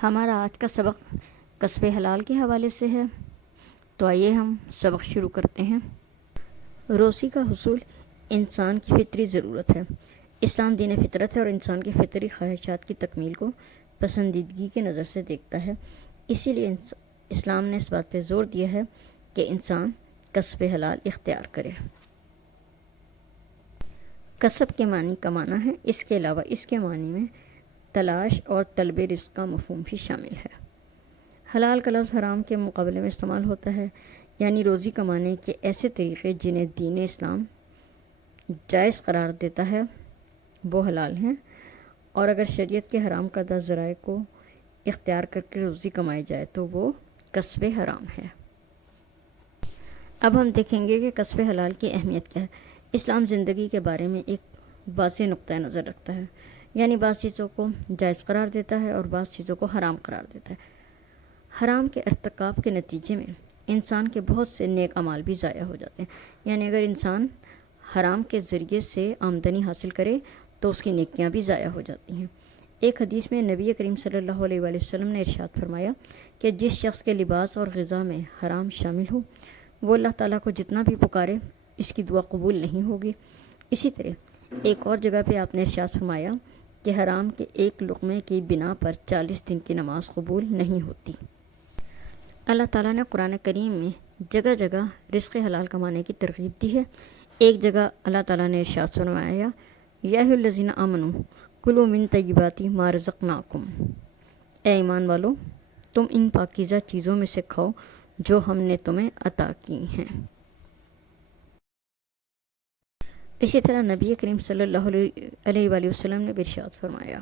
ہمارا آج کا سبق کسب حلال کے حوالے سے ہے، تو آئیے ہم سبق شروع کرتے ہیں۔ روزی کا حصول انسان کی فطری ضرورت ہے۔ اسلام دین فطرت ہے اور انسان کی فطری خواہشات کی تکمیل کو پسندیدگی کی نظر سے دیکھتا ہے۔ اسی لیے اسلام نے اس بات پہ زور دیا ہے کہ انسان کسب حلال اختیار کرے۔ کسب کے معنی کمانا ہے، اس کے علاوہ اس کے معنی میں تلاش اور طلب رزق کا مفہوم بھی شامل ہے۔ حلال کا لفظ حرام کے مقابلے میں استعمال ہوتا ہے، یعنی روزی کمانے کے ایسے طریقے جنہیں دین اسلام جائز قرار دیتا ہے وہ حلال ہیں، اور اگر شریعت کے حرام کردہ ذرائع کو اختیار کر کے روزی کمائی جائے تو وہ کسب حرام ہے۔ اب ہم دیکھیں گے کہ کسب حلال کی اہمیت کیا ہے۔ اسلام زندگی کے بارے میں ایک واضح نقطہ نظر رکھتا ہے، یعنی بعض چیزوں کو جائز قرار دیتا ہے اور بعض چیزوں کو حرام قرار دیتا ہے۔ حرام کے ارتکاب کے نتیجے میں انسان کے بہت سے نیک اعمال بھی ضائع ہو جاتے ہیں، یعنی اگر انسان حرام کے ذریعے سے آمدنی حاصل کرے تو اس کی نیکیاں بھی ضائع ہو جاتی ہیں۔ ایک حدیث میں نبی کریم صلی اللہ علیہ وآلہ وسلم نے ارشاد فرمایا کہ جس شخص کے لباس اور غذا میں حرام شامل ہو وہ اللہ تعالیٰ کو جتنا بھی پکارے اس کی دعا قبول نہیں ہوگی۔ اسی طرح ایک اور جگہ پہ آپ نے ارشاد فرمایا کہ حرام کے ایک لقمے کی بنا پر 40 دن کی نماز قبول نہیں ہوتی۔ اللہ تعالیٰ نے قرآن کریم میں جگہ جگہ رزق حلال کمانے کی ترغیب دی ہے۔ ایک جگہ اللہ تعالیٰ نے ارشاد فرمایا یا ایھا الذین آمنوا کلوا من طیبات ما رزقناکم، اے ایمان والو تم ان پاکیزہ چیزوں میں سے کھاؤ جو ہم نے تمہیں عطا کی ہیں۔ اسی طرح نبی کریم صلی اللہ علیہ وآلہ وسلم نے ارشاد فرمایا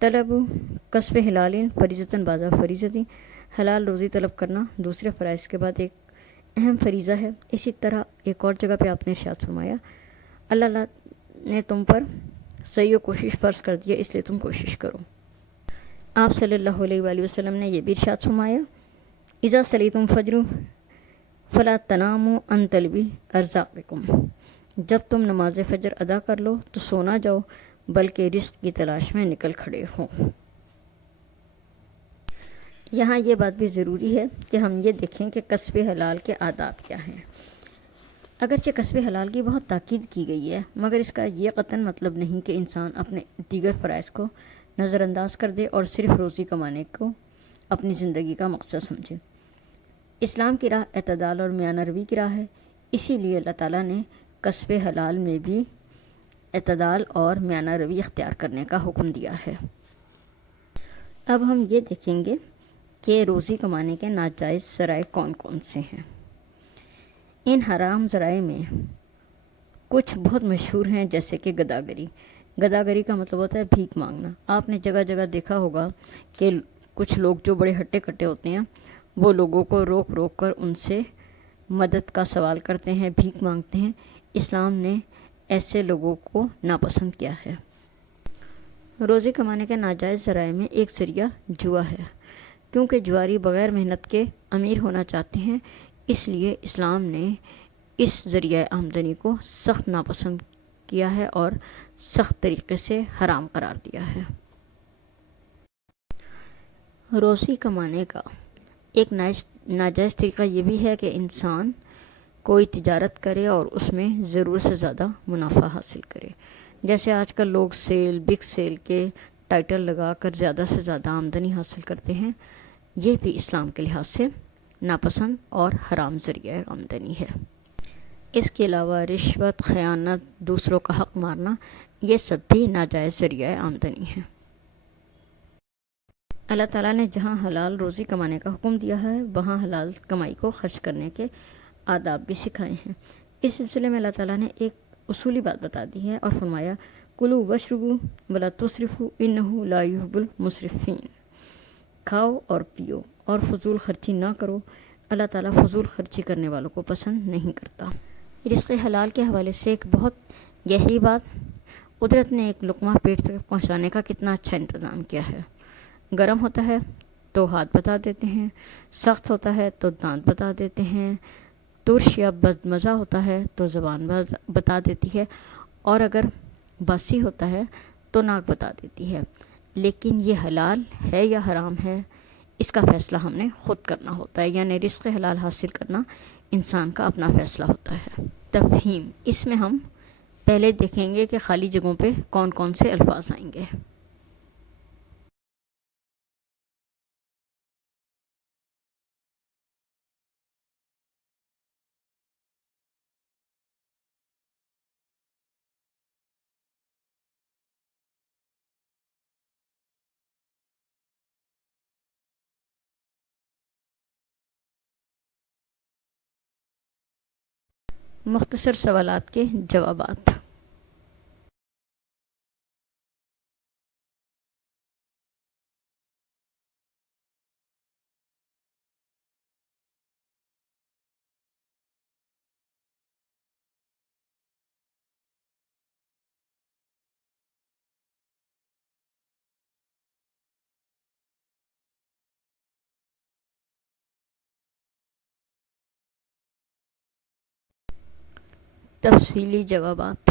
طلب کسب حلال فریضۃ بعد فریضۃ، حلال روزی طلب کرنا دوسرے فرائض کے بعد ایک اہم فریضہ ہے۔ اسی طرح ایک اور جگہ پہ آپ نے ارشاد فرمایا اللہ نے تم پر سعی و کوشش فرض کر دیا، اس لیے تم کوشش کرو۔ آپ صلی اللہ علیہ وآلہ وسلم نے یہ بھی ارشاد فرمایا اذا صلیتم فجر فلا تناموا عن طلب ارزاقکم، جب تم نماز فجر ادا کر لو تو سو نہ جاؤ بلکہ رزق کی تلاش میں نکل کھڑے ہو۔ یہاں یہ بات بھی ضروری ہے کہ ہم یہ دیکھیں کہ کسب حلال کے آداب کیا ہیں۔ اگرچہ کسب حلال کی بہت تاکید کی گئی ہے، مگر اس کا یہ قطعاً مطلب نہیں کہ انسان اپنے دیگر فرائض کو نظر انداز کر دے اور صرف روزی کمانے کو اپنی زندگی کا مقصد سمجھے۔ اسلام کی راہ اعتدال اور میانہ روی کی راہ ہے، اسی لیے اللہ تعالیٰ نے کسب حلال میں بھی اعتدال اور میانہ روی اختیار کرنے کا حکم دیا ہے۔ اب ہم یہ دیکھیں گے کہ روزی کمانے کے ناجائز ذرائع کون کون سے ہیں۔ ان حرام ذرائع میں کچھ بہت مشہور ہیں، جیسے کہ گداگری۔ گداگری کا مطلب ہوتا ہے بھیک مانگنا۔ آپ نے جگہ جگہ دیکھا ہوگا کہ کچھ لوگ جو بڑے ہٹے کٹے ہوتے ہیں وہ لوگوں کو روک روک کر ان سے مدد کا سوال کرتے ہیں، بھیک مانگتے ہیں۔ اسلام نے ایسے لوگوں کو ناپسند کیا ہے۔ روزی کمانے کے ناجائز ذرائع میں ایک ذریعہ جوا ہے، کیونکہ جواری بغیر محنت کے امیر ہونا چاہتے ہیں، اس لیے اسلام نے اس ذریعہ آمدنی کو سخت ناپسند کیا ہے اور سخت طریقے سے حرام قرار دیا ہے۔ روزی کمانے کا ایک ناجائز طریقہ یہ بھی ہے کہ انسان کوئی تجارت کرے اور اس میں ضرورت سے زیادہ منافع حاصل کرے، جیسے آج کل لوگ بگ سیل کے ٹائٹل لگا کر زیادہ سے زیادہ آمدنی حاصل کرتے ہیں۔ یہ بھی اسلام کے لحاظ سے ناپسند اور حرام ذریعہ آمدنی ہے۔ اس کے علاوہ رشوت، خیانت، دوسروں کا حق مارنا، یہ سب بھی ناجائز ذریعہ آمدنی ہے۔ اللہ تعالیٰ نے جہاں حلال روزی کمانے کا حکم دیا ہے وہاں حلال کمائی کو خرچ کرنے کے آداب بھی سکھائے ہیں۔ اس سلسلے میں اللہ تعالیٰ نے ایک اصولی بات بتا دی ہے اور فرمایا کلوا واشربوا ولا تسرفوا انہ لا یحب المسرفین، کھاؤ اور پیو اور فضول خرچی نہ کرو، اللہ تعالیٰ فضول خرچی کرنے والوں کو پسند نہیں کرتا۔ رزق حلال کے حوالے سے ایک بہت گہری بات، قدرت نے ایک لقمہ پیٹ تک پہنچانے کا کتنا اچھا انتظام کیا ہے۔ گرم ہوتا ہے تو ہاتھ بتا دیتے ہیں، سخت ہوتا ہے تو دانت بتا دیتے ہیں، ترش یا بدمزہ ہوتا ہے تو زبان بتا دیتی ہے، اور اگر باسی ہوتا ہے تو ناک بتا دیتی ہے۔ لیکن یہ حلال ہے یا حرام ہے، اس کا فیصلہ ہم نے خود کرنا ہوتا ہے، یعنی رزق حلال حاصل کرنا انسان کا اپنا فیصلہ ہوتا ہے۔ تفہیم، اس میں ہم پہلے دیکھیں گے کہ خالی جگہوں پہ کون کون سے الفاظ آئیں گے۔ مختصر سوالات کے جوابات۔ تفصیلی جوابات۔